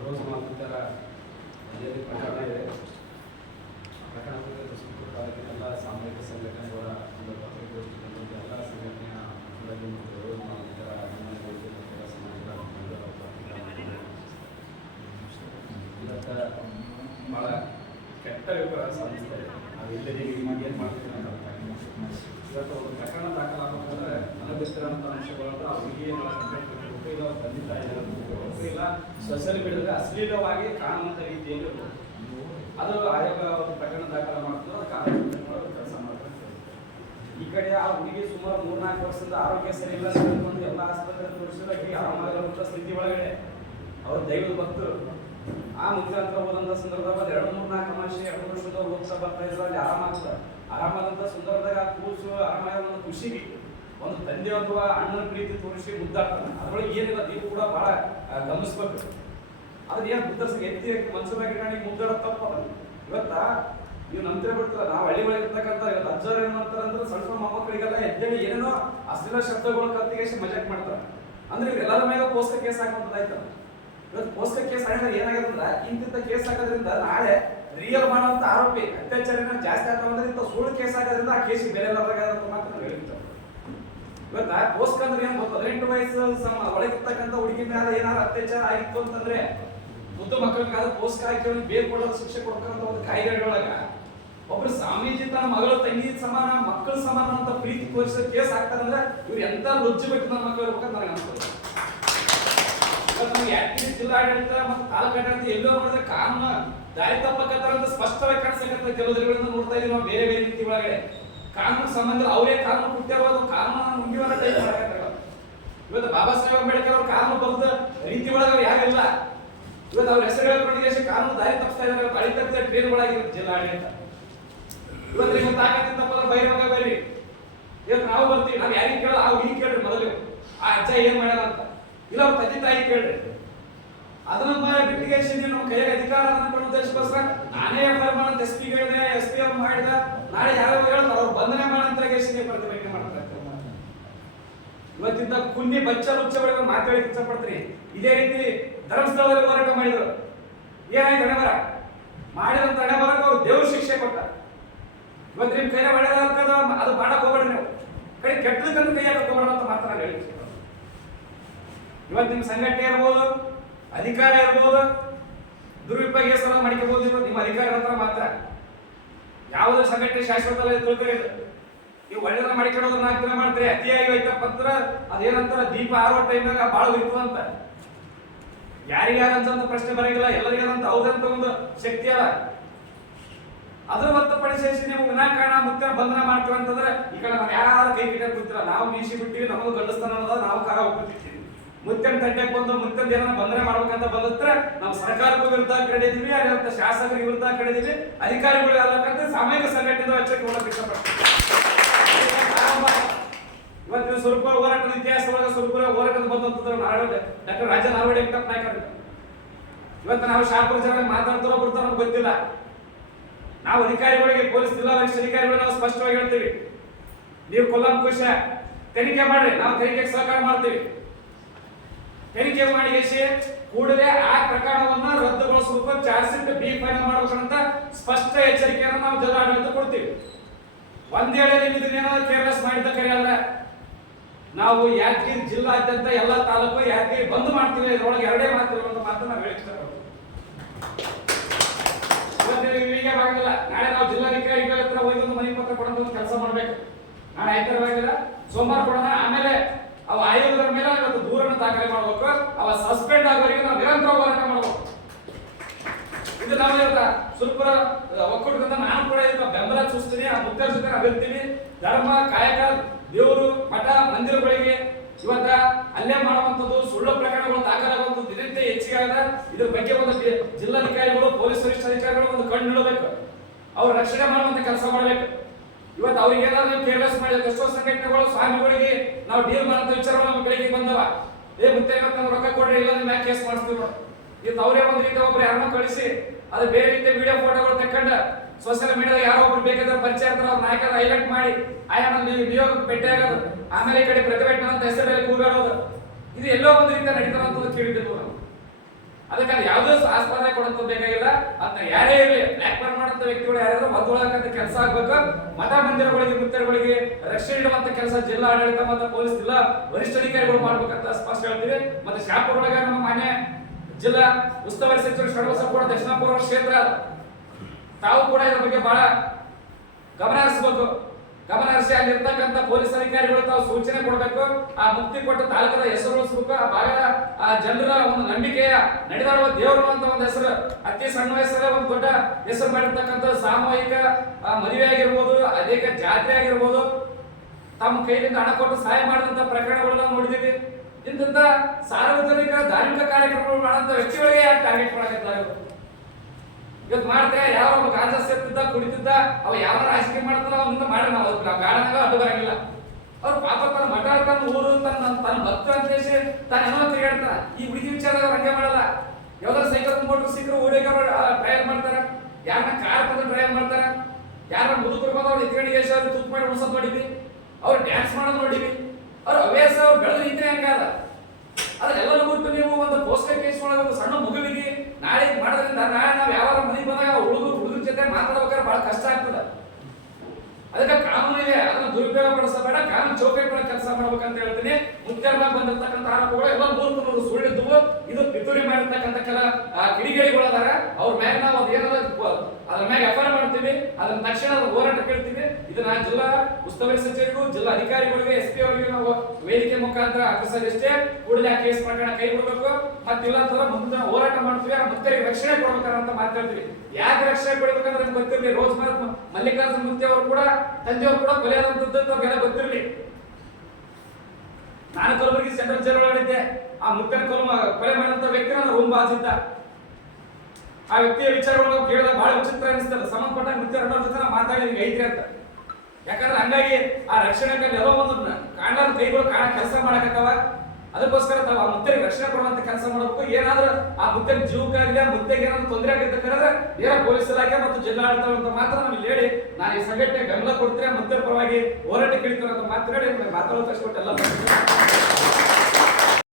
Rose ಮಾತುಕರ ಮನೆಯಲ್ಲಿ ಪ್ರಕರಣ ಇದೆ. ಪ್ರಕರಣ ಸುಪ್ರೀಂ ತಾಲೂಕಿನ ಎಲ್ಲ ಸಾಮಾಜಿಕ ಸಂಘಟನೆಗಳ ಒಂದು ಪತ್ರಿಕಾಗೋಷ್ಠಿ ತಂದಂತೆ ಎಲ್ಲ ಸಂಘಟನೆಯ ಮುಖಂಡರು ಮತ್ತು ರೋಸ್ ಮಾತುಕರ ಕೆಲಸ ಇವತ್ತು ಭಾಳ ಕೆಟ್ಟ ಅಭಿಪ್ರಾಯ ಸಾಧಿಸ್ತಾ ಇದೆ. ನಾವು ಎಲ್ಲರಿಗೆ ಏನು ಮಾಡ್ತೀವಿ ಅಂತ ಇವತ್ತು ಒಂದು ಪ್ರಕರಣ ದಾಖಲಾಗಬೇಕಂದ್ರೆ ಅನಭಿಪ್ರಾಯಂಥ ಅಂಶಗಳನ್ನ ಆ ಹುಡುಗಿ ಇಲ್ಲ ತಂದೆ ತಾಯಿ ಇಲ್ಲ ಸೋಷಿಯಲ್ ಮೀಡಿಯಾದಲ್ಲಿ ಅಶ್ಲೀಲವಾಗಿ ಕಾಣುವಂಥ ರೀತಿಯಲ್ಲಿ ಅದು ಆಯೋಗ ಒಂದು ಪ್ರಕರಣ ದಾಖಲ ಮಾಡ್ತಾರೆ, ಅದು ಕಾನೂನು ಮಾಡೋದು ಕೆಲಸ ಮಾಡ್ತಾರೆ. ಈ ಕಡೆ ಆ ಹುಡುಗಿ ಸುಮಾರು 3-4 ವರ್ಷದಿಂದ ಆರೋಗ್ಯ ಸರಿ ಇಲ್ಲ ಅಂತ ಎಲ್ಲ ಆಸ್ಪತ್ರೆ ತೋರಿಸಿದಾಗ ಆರಾಮಾಗಿರುವಂಥ ಸ್ಥಿತಿ ಒಳಗಡೆ ಅವರು ದೈವದ ಭಕ್ತರು ಆ ಮುಖ್ಯಾಂತರ ಹೋದಂಥ ಸಂದರ್ಭದಾಗ 2-3-4 ಮಾಸ 2 ವರ್ಷದ ಹೋಗ್ತಾ ಬರ್ತಾ ಇದ್ರು. ಅಲ್ಲಿ ಆರಾಮಾದಂಥ ಸಂದರ್ಭದಾಗ ಆ ಕೂಸು ಆರಾಮಾಗಿ ಒಂದು ಖುಷಿಗೆ ಒಂದು ತಂದೆ ಅಥವಾ ಅಣ್ಣನ ಪ್ರೀತಿ ತೋರಿಸಿ ಮುದ್ದಾಡ್ತಾನೆ. ಅದ್ರೊಳಗೆ ಏನಿಲ್ಲ, ನೀವು ಕೂಡ ಬಹಳ ಗಮನಿಸ್ಬೇಕು. ಅದ್ರ ಏನು ಮುದ್ದರ್ಸ ಎತ್ತಿ ಮನ್ಸೂರಾಗಿ ಮುದ್ದಾಡೋದು ತಪ್ಪು. ಇವತ್ತ ನೀವು ನಂತರ ಬಿಡ್ತಾರ, ನಾವು ಹಳ್ಳಿ ಒಳಗೆ ಇರ್ತಕ್ಕಂಥ ಇವತ್ತು ಅಜ್ಜರು ಏನ್ ಮಾಡ್ತಾರೆ ಅಂದ್ರೆ ಸಣ್ಣ ಮೊಮ್ಮಕ್ಕಳಿಗೆಲ್ಲ ಎದ್ದೇಳಿ ಏನೇನೋ ಅಶ್ಲೀಲ ಶಬ್ದಗಳು ಕತ್ತಿಗೆ ಮಜಾಕ್ ಮಾಡ್ತಾರೆ. ಅಂದ್ರೆ ಇವೆಲ್ಲರ ಮೇಲೆ ಪೋಸ್ಕ ಕೇಸ್ ಹಾಕುವಂಥದ್ದಾಯ್ತು. ಇವತ್ತು ಪೋಸ್ಕ ಕೇಸ್ ಹಾಕಿದ್ರೆ ಏನಾಗಿರ್ತಂದ್ರೆ ಇಂತಿಂತ ಕೇಸ್ ಹಾಕೋದ್ರಿಂದ ನಾಳೆ ರಿಯಲ್ ಮಾಡುವಂತ ಆರೋಪಿ ಅತ್ಯಾಚಾರ ಜಾಸ್ತಿ ಆಗ್ತಾವಂದ್ರೆ ಇಂಥ ಸುಳ್ಳು ಕೇಸ್ ಹಾಕೋದ್ರಿಂದ ಆ ಕೇಸಿಗೆ ಬೇರೆ ಮಾತ್ರ ಹೇಳ್ತಾರೆ. ಇವತ್ತ ಪೋಸ್ಕ ಅಂದ್ರೆ ಏನ್ ಗೊತ್ತ, 18 ವಯಸ್ಸು ಒಳಗಿರ್ತಕ್ಕಂಥ ಹುಡುಗಿ ಮೇಲೆ ಏನಾದ್ರು ಅತ್ಯಾಚಾರ ಆಗಿತ್ತು ಅಂತಂದ್ರೆ ಮುದ್ದು ಮಕ್ಕಳಿಗಾದ ಪೋಸ್ಕ ಹಾಕಿ ಬೇರೆ ಕೊಡೋದು ಶಿಕ್ಷೆ ಕೊಡ್ತಕ್ಕಂಥ ಒಂದು ಕಾಯ್ದೆಗಳೊಳಗ ಒಬ್ರು ಸ್ವಾಮೀಜಿ ತನ್ನ ಮಗಳ ತಂಗಿ ಸಮಾನ ಮಕ್ಕಳ ಸಮಾನ ಅಂತ ಪ್ರೀತಿ ತೋರಿಸೋ ಕೇಸ್ ಹಾಕ್ತಾರಂದ್ರೆ ಇವ್ರು ಎಂತ ಲುಜ್ಜು ಬಿಟ್ಟು ನನ್ನ ಮಕ್ಕಳು ಇರ್ಬೇಕಂತ ನನಗೆ ಅನ್ಸ್ತದೆ. ಯಾದಗಿರಿ ಜಿಲ್ಲಾಡಳಿತ ಮತ್ತು ತಾಲೂಕು ಆಡಳಿತ ಎಲ್ಲೋ ನೋಡಿದ್ರೆ ಕಾನೂನು ದಾರಿ ತಪ್ಪಕತ್ತಾರಂತ ಸ್ಪಷ್ಟವಾಗಿ ಕಾಣಿಸಕತ್ತ. ಕೆಲವರಿಂದ ನೋಡ್ತಾ ಇದೀವಿ ನಾವು ಬೇರೆ ಬೇರೆ ರೀತಿ ಒಳಗಡೆ ಕಾನೂನು ಸಂಬಂಧ ಅವರೇ ಕಾನೂನು ಕೊಟ್ಟಿರೋದು ಕಾನೂನು ಮುಗಿಯುವ ಟೈಪ್ ಮಾಡಕತ್ತಾರ. ಇವತ್ತು ಬಾಬಾ ಸಾಹೇಬ್ ಅಂಬೇಡ್ಕರ್ ಅವ್ರ ಕಾನೂನು ಬರೆದ ರೀತಿ ಒಳಗೆ ಯಾರಿಲ್ಲ. ಇವತ್ತು ಅವ್ರ ಹೆಸರು ಹೇಳ್ಕೊಂಡು ಕಾನೂನು ದಾರಿ ತಪ್ಪಿಸ್ತಾ ಇದ್ದಾರೆ. ಅಳಿತಕ್ಕ ಟ್ರೇನ್ಗಳಾಗಿರುತ್ತೆ ಜಿಲ್ಲಾಡಳಿತ. ಇವತ್ತು ನಿಮ್ಮ ತಾಕತ್ತಿಂದ ಬಹಿರಂಗ ಬರ್ರಿ, ಇವತ್ತು ನಾವು ಬರ್ತೀವಿ. ನಾವು ಯಾರಿಗೆ ಕೇಳೋ ಆ ಹುಡುಗಿ ಕೇಳ್ರಿ, ಮೊದಲು ಆ ಅಜ್ಜ ಏನ್ ಮಾಡ್ಯಾರ ಅಂತ, ಇಲ್ಲ ಅವ್ರ ತಂದೆ ತಾಯಿ ಕೇಳ್ರಿ. ಅದನ್ನ ಬಿಟ್ಟಿಗೆ ನಮ್ಮ ಕೈಯಾಗ ಅಧಿಕಾರ ಉದ್ದೇಶಕ್ಕೋಸ್ಕರ ನಾನೇ ಎಫ್ಐಆರ್ ಮಾಡಂತ SP ಹೇಳಿದೆ, SP ಅವ್ರು ಮಾಡಿದ, ನಾಳೆ ಯಾರೋ ಹೇಳ್ತಾರೆ ಅವ್ರು ಬಂಧನೆ ಮಾಡಂತ ಪ್ರತಿಭಟನೆ ಮಾಡ್ತಾರೆ. ಇವತ್ತಿಂದ ಕುನ್ನಿ ಬಚ್ಚ ಹುಚ್ಚ ಮಾತಾಡಿ ಇಷ್ಟಪಡ್ತೀನಿ. ಇದೇ ರೀತಿ ಧರ್ಮಸ್ಥಳದಲ್ಲಿ ಹೋರಾಟ ಮಾಡಿದ್ರು. ಏನಾಯ್ತು ಹಣೆಬರ ಮಾಡಿದಂತ ಹಣೆಬರಕ್ಕೆ ಅವ್ರು ದೇವ್ರ ಶಿಕ್ಷೆ ಕೊಟ್ಟ. ಇವತ್ತು ನಿಮ್ ಕೈಯ ಒಳ್ಳೆದ ಅದು ಮಾಡಕ್ ಹೋಗ್ಬೇಡ, ನೀವು ಕೈ ಕೆಟ್ಟದಕ್ಕನ್ನು ಕೈ ಹಾಕೋಬೇಡ ಅಂತ ಮಾತ್ರ ನಾನು ಹೇಳಿ. ಇವತ್ತು ನಿಮ್ ಸಂಘಟನೆ ಇರ್ಬೋದು, ಅಧಿಕಾರ ಇರ್ಬೋದು, ದುರುಪಯೋಗ ಮಾಡ್ಕೋಬಹುದು. ಇವತ್ತು ನಿಮ್ಮ ಅಧಿಕಾರ ಹತ್ರ ಮಾತ್ರ ಯಾವುದೇ ಸಂಘಟನೆ ಶಾಶ್ವತ ತಿಳ್ಕೊಳ್ಳಿ. ನೀವು ಒಳ್ಳೆದ ಮಾಡಿಕೊಳ್ಳೋದ್ರ 4 ದಿನ ಮಾಡ್ತೀರಿ, ಅತಿಯಾಗಿ ಹೋಯ್ತಪ್ಪ ಅಂದ್ರೆ ಅದೇನಂತಾರ ದೀಪ ಆರೋ ಟೈಮ್ನಾಗ ಭಾಳ ಹೋಯ್ತು ಅಂತ ಯಾರಿಗಾರಂತ ಪ್ರಶ್ನೆ ಬರಂಗಿಲ್ಲ. ಎಲ್ಲರಿಗಂತ ಅವ್ರಂತ ಒಂದು ಶಕ್ತಿ ಅದ. ಅದ್ರ ಹೊರತುಪಡಿಸಿ ನೀವು ವಿನಾಕಾರಣ ಮುತ್ಯ ಬಂಧನ ಮಾಡ್ತೀವಿ ಅಂತಂದ್ರೆ ಈ ಕಡೆ ನಾವು ಯಾರು ಕೈ ಕಿಟ್ಟ ಕೂತಿರ, ನಾವು ಮೀಸಿ ಬಿಟ್ಟಿವಿ, ನಮ್ಮದು ಗಂಡಸ್ತಾನ ಅನ್ನೋದ ನಾವು ಕಾರ ಹೋಗ್ಬಿಟ್ಟಿರ್ತೀವಿ. ಮುತ್ಯಂ ತಂಟೆಗೆ ಬಂದು ಮುತ್ಯಂ ಏನಾರ ಬಂಧನ ಮಾಡ್ಬೇಕಂತ ಬಂದ್ರೆ ನಾವು ಸರ್ಕಾರಕ್ಕೂ ವಿರುದ್ಧ ಕಡಿದೀವಿ, ಅಲ್ಲಿಂತ ಶಾಸಕರಿಗೆ ವಿರುದ್ಧ ಕಡಿದೀವಿ, ಅಧಿಕಾರಿಗಳು ಅಲ್ಲಕ್ಕಂತ ಸಾಮಾಜಿಕ ಸಂಘಟನೆ ಎಚ್ಚರಿಕೆ ಕೊಡೋಕೆ ಇಷ್ಟಪಡ್ತೀವಿ. ಇವತ್ತು ಸುರಪುರ ಹೋರಾಟದ ಇತಿಹಾಸದೊಳಗೆ ಸುರಪುರ ಹೋರಾಟದ ಬಂದಂತಂದ್ರೆ ಡಾಕ್ಟರ್ ರಾಜ ನಾಲ್ವಡಿ ವೆಂಕಟಪ್ಪ ನಾಯ್ಕ. ಇವತ್ತು ನಾವು ಶಾಪುರ ಜನ ಮಾತಾಡ್ತಾರೋ ಬಿಡ್ತಾರೋ ನಮ್ಗೆ ಗೊತ್ತಿಲ್ಲ. ನಾವು ಅಧಿಕಾರಿಗಳಿಗೆ, ಪೊಲೀಸ್ ಜಿಲ್ಲಾ ವರಿಷ್ಠ ಅಧಿಕಾರಿಗಳು ನಾವು ಸ್ಪಷ್ಟವಾಗಿ ಹೇಳ್ತೀವಿ, ನೀವು ಕುಲಾಂಕುಷ ತನಿಖೆ ಮಾಡ್ರಿ, ನಾವು ತನಿಖೆಗೆ ಸಹಕಾರ ಮಾಡ್ತೀವಿ. ತನಿಖೆ ಮಾಡಿ ಕೂಡಲೇ ಆ ಪ್ರಕರಣವನ್ನ ರದ್ದುಗೊಳಿಸಬೇಕು, ಚಾರ್ಜ್ ಶೀಟ್ ಫೈನಲ್ ಮಾಡಬೇಕಂತ ಸ್ಪಷ್ಟ ಎಚ್ಚರಿಕೆಯನ್ನು ನಾವು ಜಿಲ್ಲಾಡಳಿತ ಕೊಡ್ತೀವಿ. ಒಂದೇಳೆ ನಿಮ್ದು ಕೇರ್ಲೆಸ್ ಮಾಡಿದ್ದ ಕರೆ ಅಲ್ಲ, ನಾವು ಯಾದಗಿರಿ ಜಿಲ್ಲಾದ್ಯಂತ ಎಲ್ಲ ತಾಲೂಕು ಯಾದಗಿರಿ ಬಂದ್ ಮಾಡ್ತೀವಿ. ಇದ್ರೊಳಗೆ 2 ಮಾತಿರುವಂತ ಮಾತು ನಾವು ಹೇಳ್ತೀವಿ. ಇವತ್ತಿಗೆ ಆಗಿಲ್ಲ, ನಾಳೆ ನಾವು ಜಿಲ್ಲಾಧಿಕಾರಿಗಳ ಹತ್ರ ಹೋಗಿ ಒಂದು ಮನೆ ಪತ್ರ ಕೊಡೋದು ಒಂದು ಕೆಲಸ ಮಾಡ್ಬೇಕು. ನಾಳೆ ಆಯ್ತಾರವಾಗಿಲ್ಲ, ಸೋಮವಾರ ಕೊಡೋಣ. ಆಮೇಲೆ ಅವ ಆಯೋಗದ ಮೇಲೆ ಇವತ್ತು ದೂರನ್ನು ದಾಖಲೆ ಮಾಡಬೇಕು. ಅವ ಸಸ್ಪೆಂಡ್ ಆಗೋರಿಗೆ ನಾವು ನಿರಂತರ ಹೋರಾಟ ಮಾಡಬೇಕು. ಇದು ನಾವು ಸುರಪುರ ಒಕ್ಕೂಟದಿಂದ ನಾನು ಕೂಡ ಇದಕ್ಕೆ ಬೆಂಬಲ ಸೂಚಿಸ್ತೀನಿ. ಆ ಮುಖ್ಯ ಜೊತೆ ಅಭಿರ್ತೀವಿ. ಧರ್ಮ ಕಾಯಕ ದೇವರು ಮಠ ಮಂದಿರಗಳಿಗೆ ಇವತ್ತ ಅಲ್ಲೇ ಮಾಡುವಂಥದ್ದು ಸುಳ್ಳು ಪ್ರಕರಣಗಳು ದಾಖಲಾಗುವಂಥದ್ದು ದಿನನಿತ್ಯ ಹೆಚ್ಚಿಗೆ ಆಗಿದೆ. ಇದ್ರ ಬಗ್ಗೆ ಒಂದು ಜಿಲ್ಲಾಧಿಕಾರಿಗಳು, ಪೊಲೀಸ್ ವರಿಷ್ಠಾಧಿಕಾರಿಗಳು ಒಂದು ಕಣ್ಣು ಇಡಬೇಕು, ಅವ್ರ ರಕ್ಷಣೆ ಮಾಡುವಂತ ಕೆಲಸ ಮಾಡಬೇಕು. ಇವತ್ತು ಅವ್ರಿಗೆ ಏನಾದ್ರು ಕೇರ್ಲೆಸ್ ಮಾಡಿದ ಎಷ್ಟೋ ಸಂಘಟನೆಗಳು ಸ್ವಾಮಿಗಳಿಗೆ ನಾವು ಡೀಲ್ ಮಾಡುವಂತ ವಿಚಾರಗಳು ನಮ್ಮ ಬೆಳಿಗ್ಗೆ ಬಂದವ. ಮತ್ತೆ ಇವತ್ತು ನಾವು ರೊಕ್ಕ ಕೊಡ್ರಿ, ಇಲ್ಲ ನಿಮ್ಮ ಕೇಸ್ ಮಾಡಿಸ್ತೀವಿ. ಇವತ್ತು ಅವರೇ ಒಂದು ರೀತಿ ಒಬ್ರು ಯಾರನ್ನ ಕಳಿಸಿ ಅದು ಬೇರೆ ರೀತಿಯ ವಿಡಿಯೋ ಫೋಟೋಗಳು ತಕ್ಕೊಂಡು ಸೋಷಿಯಲ್ ಮೀಡಿಯಾದ ಯಾರೋ ಒಬ್ರು ಬೇಕಾದ್ರೆ ಪರಿಚಯ ಇರ್ತಾರೆ, ಅವ್ರ ನಾಯಕರ ಹೈಲೈಟ್ ಮಾಡಿ ಆಯಾ ನಿಯೋಗ ಭೇಟಿ ಆಗೋದು, ಆಮೇಲೆ ಈ ಕಡೆ ಪ್ರತಿಭಟನೆ ಅಂತ ಹೆಸರಲ್ಲಿ ಕೂಗಾಡೋದು, ಇದು ಎಲ್ಲೋ ಒಂದು ರೀತಿಯ ನಡೀತಾರ ಅಂತ ಕೇಳಿದ್ದೆವು ನಾವು. ಅದಕ್ಕೆ ಅದು ಯಾವುದೇ ಆಸ್ಪತ್ರೆ ಕೊಡಂತ ಬೇಕಾಗಿಲ್ಲ. ಅದನ್ನ ಯಾರೇ ಇರಲಿ ಬ್ಲಾಕ್ ಮೇಲ್ ಮಾಡುವಂತ ವ್ಯಕ್ತಿಗಳು ಯಾರಾದ್ರೂ ಒದ್ದೊಳಗಂತ ಕೆಲಸ ಆಗ್ಬೇಕು. ಮಠ ಮಂದಿರಗಳಿಗೆ ಮುತ್ತರಗಳಿಗೆ ರಕ್ಷಣೆ ಇಡುವಂತ ಕೆಲಸ ಜಿಲ್ಲಾ ಆಡಳಿತ ಮತ್ತು ಪೊಲೀಸ್ ಜಿಲ್ಲಾ ವರಿಷ್ಠಾಧಿಕಾರಿಗಳು ಮಾಡ್ಬೇಕಂತ ಸ್ಪಷ್ಟ ಹೇಳ್ತೀವಿ. ಮತ್ತೆ ಶಾಪುರ ಒಳಗೆ ನಮ್ಮ ಮಾನ್ಯ ಜಿಲ್ಲಾ ಉಸ್ತುವಾರಿ ಸಚಿವರು ಷಡಬಸಪ್ಪ ಕೂಡ ದಕ್ಷಿಣಪುರ ಕ್ಷೇತ್ರ ತಾವು ಕೂಡ ಇದ್ರ ಬಗ್ಗೆ ಬಹಳ ಗಮನ ಹರಿಸಬೇಕು. ಗಮನ ಹರಿಸಿ ಅಲ್ಲಿರ್ತಕ್ಕಂಥ ಪೊಲೀಸ್ ಅಧಿಕಾರಿಗಳು ತಾವು ಸೂಚನೆ ಕೊಡಬೇಕು. ಆ ಮುಕ್ತಿ ಕೊಟ್ಟ ತಾಲೂಕದ ಹೆಸರು ಉಳಿಸಬೇಕು. ಆ ಭಾಗದ ಆ ಜನರ ಒಂದು ನಂಬಿಕೆಯ ನಡೆದಾಡುವ ದೇವರು ಅಂತ ಒಂದು ಹೆಸರು, ಅತಿ ಸಣ್ಣ ವಯಸ್ಸಲ್ಲೇ ಒಂದು ದೊಡ್ಡ ಹೆಸರು ಮಾಡಿರ್ತಕ್ಕಂಥ ಸಾಮೂಹಿಕ ಮದುವೆ ಆಗಿರ್ಬೋದು, ಅನೇಕ ಜಾತ್ರೆ ಆಗಿರ್ಬೋದು, ತಮ್ಮ ಕೈಯಿಂದ ಹಣ ಕೊಟ್ಟು ಸಹಾಯ ಮಾಡಿದಂತ ಪ್ರಕರಣಗಳನ್ನ ನಾವು ನೋಡಿದೀವಿ. ಇಂಥ ಸಾರ್ವಜನಿಕ ಧಾರ್ಮಿಕ ಕಾರ್ಯಕ್ರಮಗಳು ಮಾಡುವಂತ ವ್ಯಕ್ತಿಗಳಿಗೆ ಯಾಕೆ ಟಾರ್ಗೆಟ್ ಮಾಡಕತ್ತಾರೆ? ಇವತ್ತು ಮಾಡ್ತಾರೆ ಯಾವ ಗಾಂಜಾ ಸೇರ್ತಿದ್ದ ಕುಡಿತಿದ್ದ ಅವ ಯಾವ ರಾಜಕೀಯ ಮಾಡ್ತಾರ ಮುಂದೆ ಮಾಡಿ ನಾವು ಗಾರ್ಡನಾಗ ಅದು ಬರಂಗಿಲ್ಲ. ಅವ್ರು ಪಾಪ ತನ್ನ ಮಠ ತನ್ನ ಊರು ತನ್ನ ಭಕ್ತ ಅಂತ ಹೇಳಿ ತಾನು ಏನೋ ತಿರುಗಾಡ್ತಾರ. ಈ ಹುಡುಗಿ ವಿಚಾರದಾಗ ಹಂಗೆ ಮಾಡಲ್ಲ. ಯಾವ್ದಾರು ಸೈಕಲ್ ಮೋಟರ್ ಸಿಕ್ಕರು ಓಡಿಕ ಡ್ರೈವ್ ಮಾಡ್ತಾರ, ಯಾರನ್ನ ಕಾರ್ ತಂದು ಡ್ರೈವ್ ಮಾಡ್ತಾರ, ಯಾರನ್ನ ಮುದುಕರು ಬಂದವ್ರು ಎತ್ಕೊಂಡು ಏಷ್ ಅವ್ರು ತೂತ್ ಮಾಡಿ ಉಳ್ಸೋದು ನೋಡಿವಿ, ಅವ್ರು ಡ್ಯಾನ್ಸ್ ಮಾಡೋದು ನೋಡಿವಿ. ಅವ್ರ ಹವ್ಯಾಸ ಅವ್ರು ಬೆಳೆದು ನಿಂತರೆ ಹಂಗಾದ. ಅದನ್ನೆಲ್ಲ ಬಿಟ್ಟು ನೀವು ಒಂದು ಪೋಸ್ಟರ್ ಕೇಸ್ ಒಳಗೆ ಒಂದು ಸಣ್ಣ ಮಗುವಿಗೆ ನಾಳೆ ಮಾಡೋದ್ರಿಂದ ನಾಳೆ ನಾವು ಯಾವ ಮನೆಗೆ ಬಂದಾಗ ಹುಡುಗರ ಜೊತೆ ಮಾತಾಡ್ಬೇಕಾದ್ರೆ ಬಹಳ ಕಷ್ಟ ಆಗ್ತದೆ. ಅದಕ್ಕೆ ಕಾನೂನು ಇದೆ, ಅದನ್ನ ದುರುಪಯೋಗ ಪಡಿಸಬೇಡ, ಕಾನೂನು ಚೌಕಟ್ಟಿನ ಕೆಲಸ ಮಾಡ್ಬೇಕಂತ ಹೇಳ್ತೀನಿ. ಮುಖ್ಯವಾಗಿ ಬಂದಿರ್ತಕ್ಕಂಥ ಆರೋಪಗಳು ಎಲ್ಲ ನೂರು ಸುಳ್ಳಿದ್ವು. ಇದು ಪಿತೂರಿ ಮಾಡಿರ್ತಕ್ಕಂಥ ಕೆಲ ಕಿಡಿಗೇಡಿಗಳು ಅದಾರ. ಅವ್ರ ಮ್ಯಾಗ ನಾವು ಅದು ಏನಾದ್ರು ಅದ್ರ ಮ್ಯಾಗ ಎಫ್ಐಆರ್ ಮಾಡ್ತೀವಿ, ಅದನ್ನ ತಕ್ಷಣ ಹೋರಾಟ ಕೇಳ್ತೀವಿ. ಇದನ್ನ ಜಿಲ್ಲಾ ಉಸ್ತುವಾರಿ ಸಚಿವರಿಗೂ ಜಿಲ್ಲಾ ಅಧಿಕಾರಿಗಳಿಗೆ SP ಅವರಿಗೆ ನಾವು ವೇದಿಕೆ ಮುಖಾಂತರ ಅಗ್ರಸರಿಷ್ಟೇ ಕೂಡಲೇ ಆ ಕೇಸ್ ಪ್ರಕರಣ ಕೈ ಬಿಡಬೇಕು. ಮತ್ತಿಲ್ಲ ಅಂತಂದ್ರೆ ಮುಂದೆ ಹೋರಾಟ ಮಾಡ್ತೀವಿ. ಆ ಮುಕ್ತರಿಗೆ ರಕ್ಷಣೆ ಕೊಡ್ಬೇಕಂತ ಮಾತಾಡ್ತೀವಿ. ಯಾಕೆ ರಕ್ಷಣೆ ಕೊಡ್ಬೇಕಂದ್ರೆ ನಮ್ಗೆ ಗೊತ್ತಿರಲಿ. ರೋಜ್ ಮಲ್ಲಿಕಾರ್ಜುನ ಮೂರ್ತಿ ಅವರು ಕೂಡ ತಂದೆಯವರು ಕೂಡ ಕೊಲೆ ಆದಂತದ್ದು ಅವ್ರಿಗೆಲ್ಲ ಗೊತ್ತಿರಲಿ. ನಾನು ಕಲಬುರಗಿ ಸೆಂಟ್ರಲ್ ಜೈಲ್ ಒಳಗಿದ್ದೆ. ಆ ಮುಕ್ತನ ಕೊಲೆ ಮಾಡಿದಂತ ವ್ಯಕ್ತಿ ನನ್ನ ರೂಮ್ ಬಾಜಿದ್ದ. ಆ ವ್ಯಕ್ತಿಯ ವಿಚಾರಗಳು ಕೇಳಿದಾಗ ಬಹಳ ವಿಚಿತ್ರ ಅನಿಸ್ತದೆ. ಸಂಬಂಧಪಟ್ಟ ಮುಖ್ಯ ಜೊತೆ ನಾವು ಮಾತಾಡಿದ್ವಿ ಐತ್ರಿ ಅಂತ. ಯಾಕಂದ್ರೆ ಹಂಗಾಗಿ ಆ ರಕ್ಷಣೆಗೆ ಎಲ್ಲೋ ಒಂದು ಕಾಂಡದ ಕೈಗಳು ಕಾಣ ಕೆಲಸ ಮಾಡಕತ್ತಾವ. ಅದಕ್ಕೋಸ್ಕರ ತಾವು ಆ ಮುದ್ದೆಗೆ ರಕ್ಷಣೆ ಕೊಡುವಂತ ಕೆಲಸ ಮಾಡಬೇಕು. ಏನಾದ್ರೂ ಆ ಮುದ್ದೆಗೆ ಜೀವಕ್ಕಾಗಲಿ ಆ ಮುದ್ದೆಗೆ ಏನಾದ್ರು ತೊಂದರೆ ಆಗಿರ್ತಕ್ಕಂದ್ರೆ ನೇರ ಪೊಲೀಸ್ ಇಲಾಖೆ ಮತ್ತು ಜಿಲ್ಲಾಡಳಿತ ಅಂತ ಮಾತ್ರ ನಮಗೆ ಹೇಳಿ ನಾನು ಈ ಸಂಘಟನೆ ಬೆಂಬಲ ಕೊಡ್ತೀನಿ, ಮುದ್ದೆ ಪರವಾಗಿ ಹೋರಾಟ ಕೇಳ್ತೀನಿ ಅಂತ ಮಾತ್ರ ಹೇಳಿ ಮಾತಾಡೋದಷ್ಟು ಎಲ್ಲ